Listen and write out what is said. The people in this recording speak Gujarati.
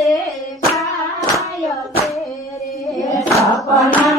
દેખાય તેરે સપના